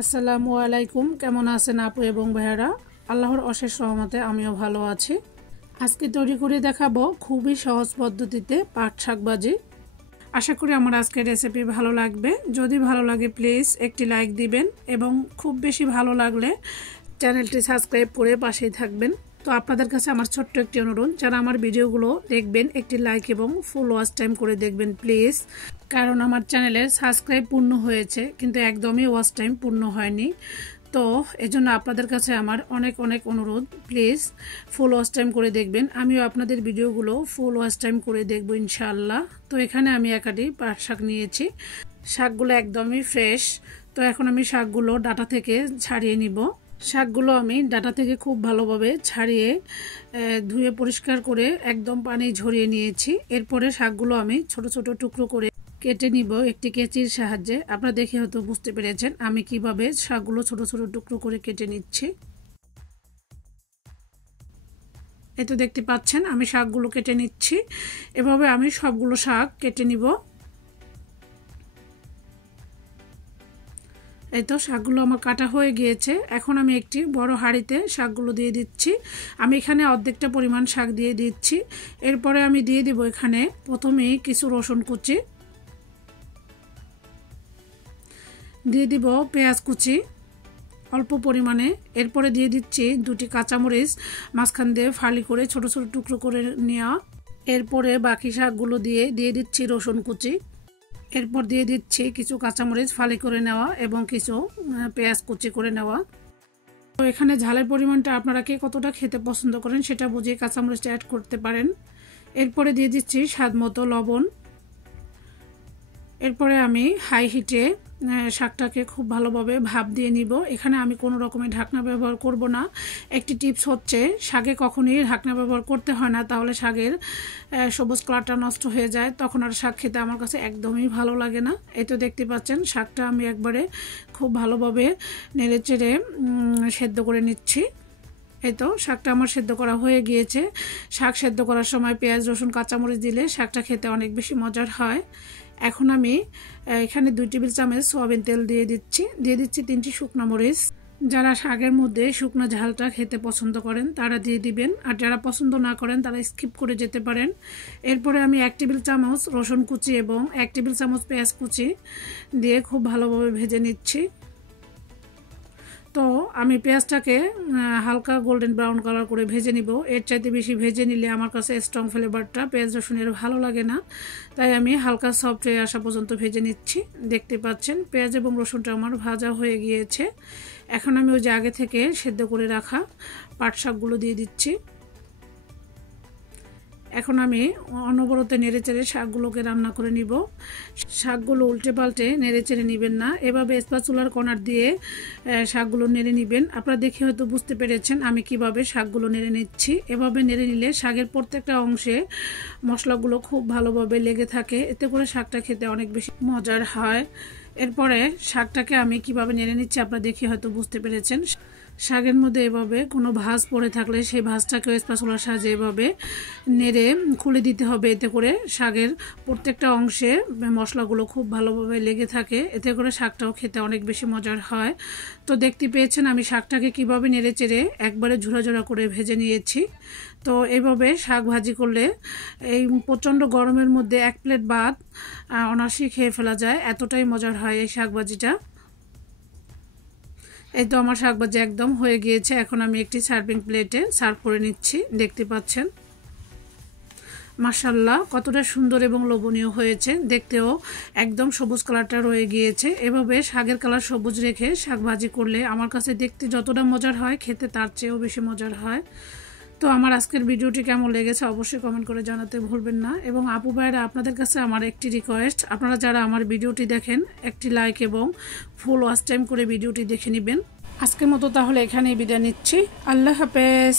আসসালামু আলাইকুম। কেমন আছেন আপু এবং ভাইয়ারা? আল্লাহর অশেষ রহমতে আমিও ভালো আছি। আজকে তৈরি করে দেখাবো খুবই সহজ পদ্ধতিতে পাট শাক ভাজি। আশা করি আমার আজকের রেসিপি ভালো লাগবে। যদি ভালো লাগে প্লিজ একটি লাইক দিবেন এবং খুব বেশি ভালো লাগলে চ্যানেলটি সাবস্ক্রাইব করে পাশেই থাকবেন। তো আপনাদের কাছে আমার ছোট্ট একটি অনুরোধ, যারা আমার ভিডিওগুলো দেখবেন একটি লাইক এবং ফুল ওয়াচ টাইম করে দেখবেন প্লিজ। কারণ আমার চ্যানেলের সাবস্ক্রাইব পূর্ণ হয়েছে কিন্তু একদমই ওয়াচ টাইম পূর্ণ হয়নি। তো এজন্য আপনাদের কাছে আমার অনেক অনেক অনুরোধ, প্লিজ ফুল ওয়াচ টাইম করে দেখবেন। আমিও আপনাদের ভিডিওগুলো ফুল ওয়াচ টাইম করে দেখব ইনশাআল্লাহ। তো এখানে আমি একাটি পাট শাক নিয়েছি। শাকগুলো একদমই ফ্রেশ। তো এখন আমি শাকগুলো ডাটা থেকে ছাড়িয়ে নিব। শাকগুলো আমি ডাটা থেকে খুব ভালোভাবে ছাড়িয়ে ধুয়ে পরিষ্কার করে একদম পানি ঝরিয়ে নিয়েছি। এরপরে শাকগুলো আমি ছোট ছোট টুকরো করে কেটে নিব একটি কেচির সাহায্যে। আপনারা দেখে হয়তো বুঝতে পেরেছেন আমি কিভাবে শাকগুলো ছোট ছোট টুকরো করে কেটে নিচ্ছি। এই তো দেখতে পাচ্ছেন আমি শাকগুলো কেটে নিচ্ছি। এভাবে আমি সবগুলো শাক কেটে নিব। এই তো শাকগুলো আমার কাটা হয়ে গিয়েছে। এখন আমি একটি বড় হাঁড়িতে শাকগুলো দিয়ে দিচ্ছি। আমি এখানে অর্ধেকটা পরিমাণ শাক দিয়ে দিচ্ছি। এরপরে আমি দিয়ে দিব এখানে প্রথমেই কিছু রসুন কুচি, দিয়ে দিব পেঁয়াজ কুচি অল্প পরিমাণে। এরপরে দিয়ে দিচ্ছি দুটি কাঁচামরিচ মাঝখান দিয়ে ফালি করে ছোট ছোট টুকরো করে নেওয়া। এরপরে বাকি শাকগুলো দিয়ে দিচ্ছি রসুন কুচি। এরপর দিয়ে দিচ্ছি কিছু কাঁচামরিচ ফালি করে নেওয়া এবং কিছু পেঁয়াজ কুচি করে নেওয়া। তো এখানে ঝালের পরিমাণটা আপনারা কে কতটা খেতে পছন্দ করেন সেটা বুঝে কাঁচামরিচটা অ্যাড করতে পারেন। এরপরে দিয়ে দিচ্ছি স্বাদ মতো লবণ। এরপরে আমি হাই হিটে শাকটাকে খুব ভালোভাবে ভাপ দিয়ে নিব। এখানে আমি কোনো রকমের ঢাকনা ব্যবহার করব না। একটি টিপস হচ্ছে, শাকে কখনোই ঢাকনা ব্যবহার করতে হয় না, তাহলে শাকের সবুজ কালারটা নষ্ট হয়ে যায়, তখন আর শাক খেতে আমার কাছে একদমই ভালো লাগে না। এই তো দেখতে পাচ্ছেন শাকটা আমি একবারে খুব ভালোভাবে নেড়ে চেড়ে সেদ্ধ করে নিচ্ছি। এই তো শাকটা আমার সেদ্ধ করা হয়ে গিয়েছে। শাক সেদ্ধ করার সময় পেঁয়াজ রসুন কাঁচামরিচ দিলে শাকটা খেতে অনেক বেশি মজার হয়। এখন আমি এখানে 2 টেবিল চামচ সয়াবিন তেল দিয়ে দিচ্ছি 3টি শুকনো মরিচ। যারা শাকের মধ্যে শুকনো ঝালটা খেতে পছন্দ করেন তারা দিয়ে দিবেন, আর যারা পছন্দ না করেন তারা স্কিপ করে যেতে পারেন। এরপরে আমি 1 টেবিল চামচ রসুন কুচি এবং 1 টেবিল চামচ পেঁয়াজ কুচি দিয়ে খুব ভালোভাবে ভেজে নিচ্ছি। তো আমি পেঁয়াজটাকে হালকা গোল্ডেন ব্রাউন কালার করে ভেজে নিব। এর চাইতে বেশি ভেজে নিলে আমার কাছে স্ট্রং ফ্লেভারটা পেঁয়াজ রসুনের ভালো লাগে না, তাই আমি হালকা সফট হয়ে আসা পর্যন্ত ভেজে নিচ্ছি। দেখতে পাচ্ছেন পেঁয়াজ এবং রসুনটা আমার ভাজা হয়ে গিয়েছে। এখন আমি ওই যে আগে থেকে সেদ্ধ করে রাখা পাট শাকগুলো দিয়ে দিচ্ছি। এখন আমি অনবরত নেড়েচেড়ে শাকগুলোকে রান্না করে নিব। শাকগুলো উল্টে পাল্টে নেড়েচেড়ে নেবেন না, এভাবে স্প্যাচুলার কর্নার দিয়ে শাকগুলো নেড়ে নেবেন। আপনারা দেখে হয়তো বুঝতে পেরেছেন আমি কিভাবে শাকগুলো নেড়ে নিচ্ছি। এভাবে নেড়ে নিলে শাকের প্রত্যেকটা অংশে মশলাগুলো খুব ভালোভাবে লেগে থাকে, এতে করে শাকটা খেতে অনেক বেশি মজার হয়। এরপরে শাকটাকে আমি কিভাবে নেড়ে নিচ্ছি আপনারা দেখে হয়তো বুঝতে পেরেছেন। শাকের মধ্যে এভাবে কোনো ভাঁজ পড়ে থাকলে সেই ভাঁজটাকে স্প্যাচুলার সাহায্যে এভাবে নেড়ে খুলে দিতে হবে, এতে করে শাকের প্রত্যেকটা অংশে মশলাগুলো খুব ভালোভাবে লেগে থাকে, এতে করে শাকটাও খেতে অনেক বেশি মজার হয়। তো দেখতে পেয়েছেন আমি শাকটাকে কিভাবে নেড়ে চেড়ে একবারে ঝোড়া ঝোড়া করে ভেজে নিয়েছি। তো এইভাবে শাক ভাজি করলে এই প্রচণ্ড গরমের মধ্যে 1 প্লেট ভাত অনায়াসেই খেয়ে ফেলা যায়, এতটাই মজার হয় এই শাক ভাজিটা। এই তো আমার শাকভাজি একদম হয়ে গিয়েছে। এখন আমি একটি সার্ভিং প্লেটে সার্ভ করে নিচ্ছি। দেখতে পাচ্ছেন মাশাআল্লাহ কতটা সুন্দর এবং লোভনীয় হয়েছে, দেখতেও একদম সবুজ কালারটা রয়ে গিয়েছে। এভাবে শাকের কালার সবুজ রেখে শাক ভাজি করলে আমার কাছে দেখতে যতটা মজার হয় খেতে তার চেয়েও বেশি মজার হয়। তো আমার আজকের ভিডিওটি কেমন লেগেছে অবশ্যই কমেন্ট করে জানাতে ভুলবেন না। এবং আপু ভাইরা আপনাদের কাছে আমার একটি রিকোয়েস্ট, আপনারা যারা আমার ভিডিওটি দেখেন একটি লাইক এবং ফুল ওয়াচ টাইম করে ভিডিওটি দেখে নেবেন। আজকের মতো তাহলে এখানেই বিদায় নিচ্ছি। আল্লাহ হাফেজ।